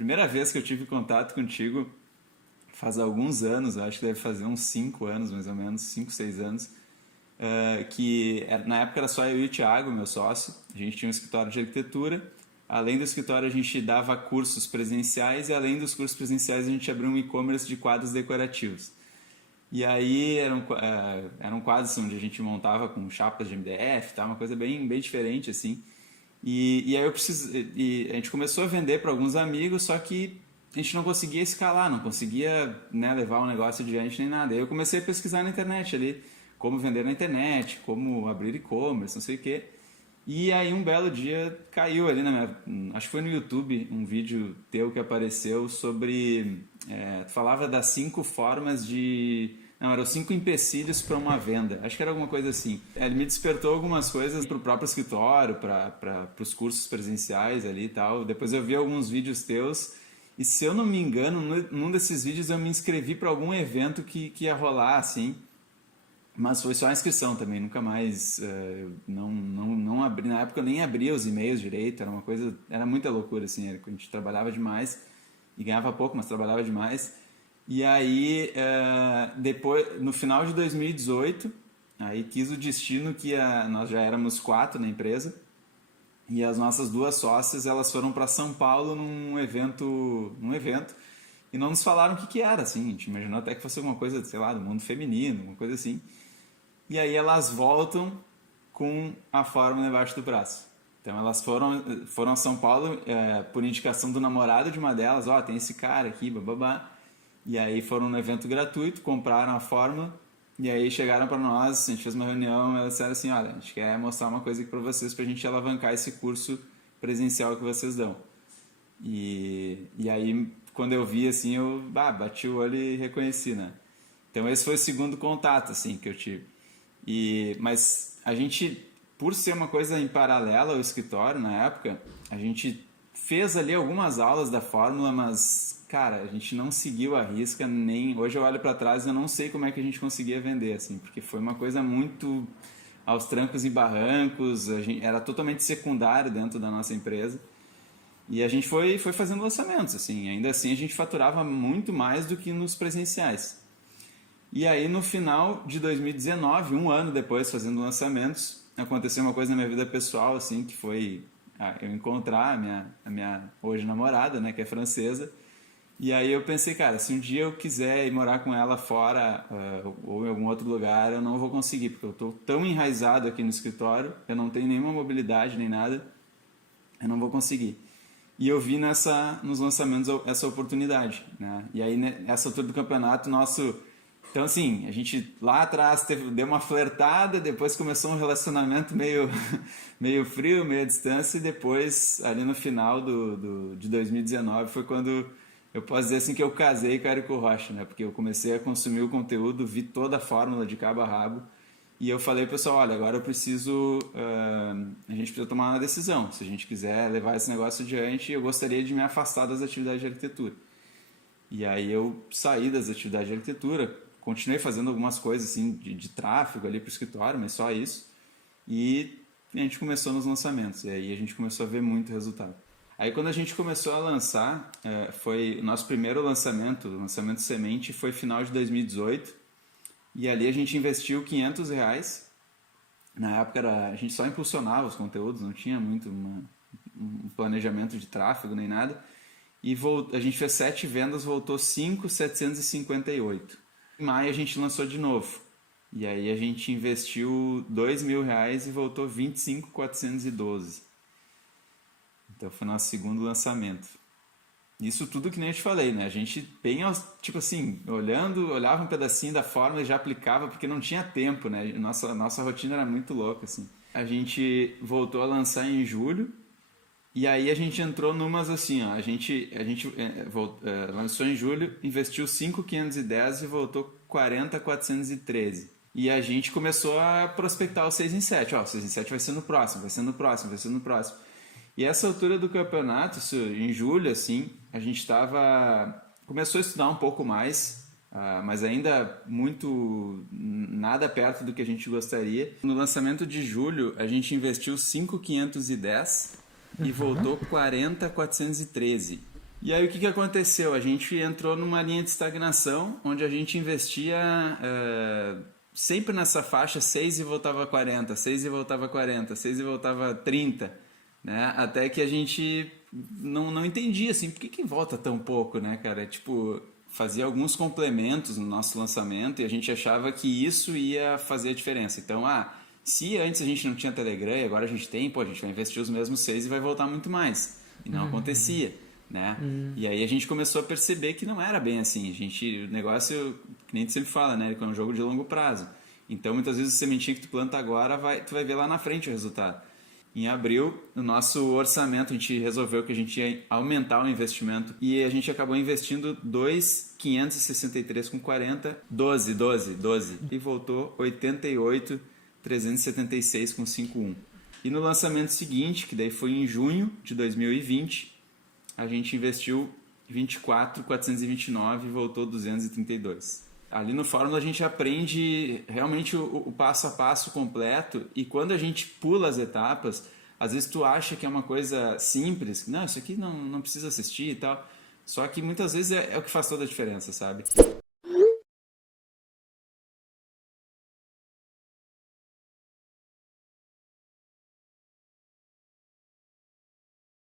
primeira vez que eu tive contato contigo faz alguns anos, eu acho que deve fazer uns 5 anos mais ou menos, 5, 6 anos, na época era só eu e o Thiago, meu sócio. A gente tinha um escritório de arquitetura. Além do escritório a gente dava cursos presenciais e além dos cursos presenciais a gente abriu um e-commerce de quadros decorativos. E aí eram quadros onde a gente montava com chapas de MDF, tá? Uma coisa bem diferente assim. E aí a gente começou a vender para alguns amigos, só que a gente não conseguia escalar, não conseguia, né, levar o negócio adiante nem nada. Aí eu comecei a pesquisar na internet ali, como vender na internet, como abrir e-commerce, não sei o quê. E aí um belo dia caiu ali acho que foi no YouTube, um vídeo teu que apareceu sobre... tu falava das 5 formas de... Não, eram 5 empecilhos para uma venda. Acho que era alguma coisa assim. Ele me despertou algumas coisas para o próprio escritório, para os cursos presenciais ali e tal. Depois eu vi alguns vídeos teus. E se eu não me engano, num desses vídeos eu me inscrevi para algum evento que ia rolar, assim. Mas foi só a inscrição também, nunca mais... não abri, na época eu nem abria os e-mails direito. Era muita loucura, assim. A gente trabalhava demais e ganhava pouco, mas trabalhava demais. E aí, depois, no final de 2018, aí quis o destino que nós já éramos 4 na empresa e as nossas 2 sócias, elas foram para São Paulo num evento e não nos falaram o que era, assim. A gente imaginou até que fosse alguma coisa, sei lá, do mundo feminino, uma coisa assim. E aí elas voltam com a fórmula embaixo do braço. Então elas foram a São Paulo por indicação do namorado de uma delas, tem esse cara aqui, bababá. E aí foram no evento gratuito, compraram a fórmula e aí chegaram para nós, a gente fez uma reunião, elas disseram assim, olha, a gente quer mostrar uma coisa aqui para vocês, para a gente alavancar esse curso presencial que vocês dão. E aí, quando eu vi, assim, eu bati o olho e reconheci, né? Então esse foi o segundo contato, assim, que eu tive. Mas a gente, por ser uma coisa em paralelo ao escritório na época, a gente fez ali algumas aulas da fórmula, mas, cara, a gente não seguiu a risca, nem... Hoje eu olho para trás e eu não sei como é que a gente conseguia vender, assim, porque foi uma coisa muito aos trancos e barrancos, era totalmente secundário dentro da nossa empresa. E a gente foi fazendo lançamentos, assim, ainda assim a gente faturava muito mais do que nos presenciais. E aí no final de 2019, um ano depois fazendo lançamentos, aconteceu uma coisa na minha vida pessoal, assim, que foi eu encontrar a minha hoje namorada, né, que é francesa. E aí eu pensei, cara, se um dia eu quiser ir morar com ela fora ou em algum outro lugar, eu não vou conseguir, porque eu estou tão enraizado aqui no escritório, eu não tenho nenhuma mobilidade nem nada, eu não vou conseguir. E eu vi nos lançamentos essa oportunidade, né? E aí, nessa altura do campeonato, Então, assim, a gente lá atrás deu uma flertada, depois começou um relacionamento meio frio, meio à distância, e depois, ali no final de 2019, foi quando eu posso dizer assim que eu casei com o Érico Rocha, né? Porque eu comecei a consumir o conteúdo, vi toda a fórmula de cabo a rabo, e eu falei, pessoal, olha, agora a gente precisa tomar uma decisão. Se a gente quiser levar esse negócio adiante, eu gostaria de me afastar das atividades de arquitetura. E aí eu saí das atividades de arquitetura, continuei fazendo algumas coisas assim de tráfego ali para o escritório, mas só isso. E a gente começou nos lançamentos, e aí a gente começou a ver muito resultado. Aí quando a gente começou a lançar, foi o nosso primeiro lançamento, o lançamento semente, foi final de 2018. E ali a gente investiu R$500. Na época a gente só impulsionava os conteúdos, não tinha muito um planejamento de tráfego nem nada. E a gente fez 7 vendas, voltou 5.758. Em maio a gente lançou de novo. E aí a gente investiu R$2.000 e voltou 25.412. Então foi nosso segundo lançamento. Isso tudo que nem eu te falei, né? A gente tipo assim, olhava um pedacinho da fórmula e já aplicava, porque não tinha tempo, né? Nossa rotina era muito louca, assim. A gente voltou a lançar em julho, e aí a gente entrou numas assim, ó. A gente lançou em julho, investiu 5.510 e voltou 40.413. E a gente começou a prospectar o 6 em 7. O 6 em 7 vai ser no próximo, vai ser no próximo, vai ser no próximo. E essa altura do campeonato, em julho, assim, a gente começou a estudar um pouco mais, mas ainda nada perto do que a gente gostaria. No lançamento de julho, a gente investiu 5.510 e voltou 40.413. E aí o que aconteceu? A gente entrou numa linha de estagnação, onde a gente investia sempre nessa faixa 6 e voltava a 40, 6 e voltava a 40, 6 e voltava a 30, né? Até que a gente não entendia, assim, por que volta tão pouco, né, cara? Tipo, fazia alguns complementos no nosso lançamento e a gente achava que isso ia fazer a diferença. Então, se antes a gente não tinha Telegram e agora a gente tem, pô, a gente vai investir os mesmos 6 e vai voltar muito mais. E não acontecia, né? E aí a gente começou a perceber que não era bem assim. O negócio, que nem tu sempre fala, né? É um jogo de longo prazo. Então, muitas vezes, a sementinha que tu planta agora, tu vai ver lá na frente o resultado. Em abril, no nosso orçamento, a gente resolveu que a gente ia aumentar o investimento e a gente acabou investindo 2.563,40, 12, e voltou 88.376,51. E no lançamento seguinte, que daí foi em junho de 2020, a gente investiu 24.429 e voltou 232. Ali no Fórmula a gente aprende realmente o passo a passo completo, e quando a gente pula as etapas, às vezes tu acha que é uma coisa simples, não, isso aqui não precisa assistir e tal, só que muitas vezes é o que faz toda a diferença, sabe?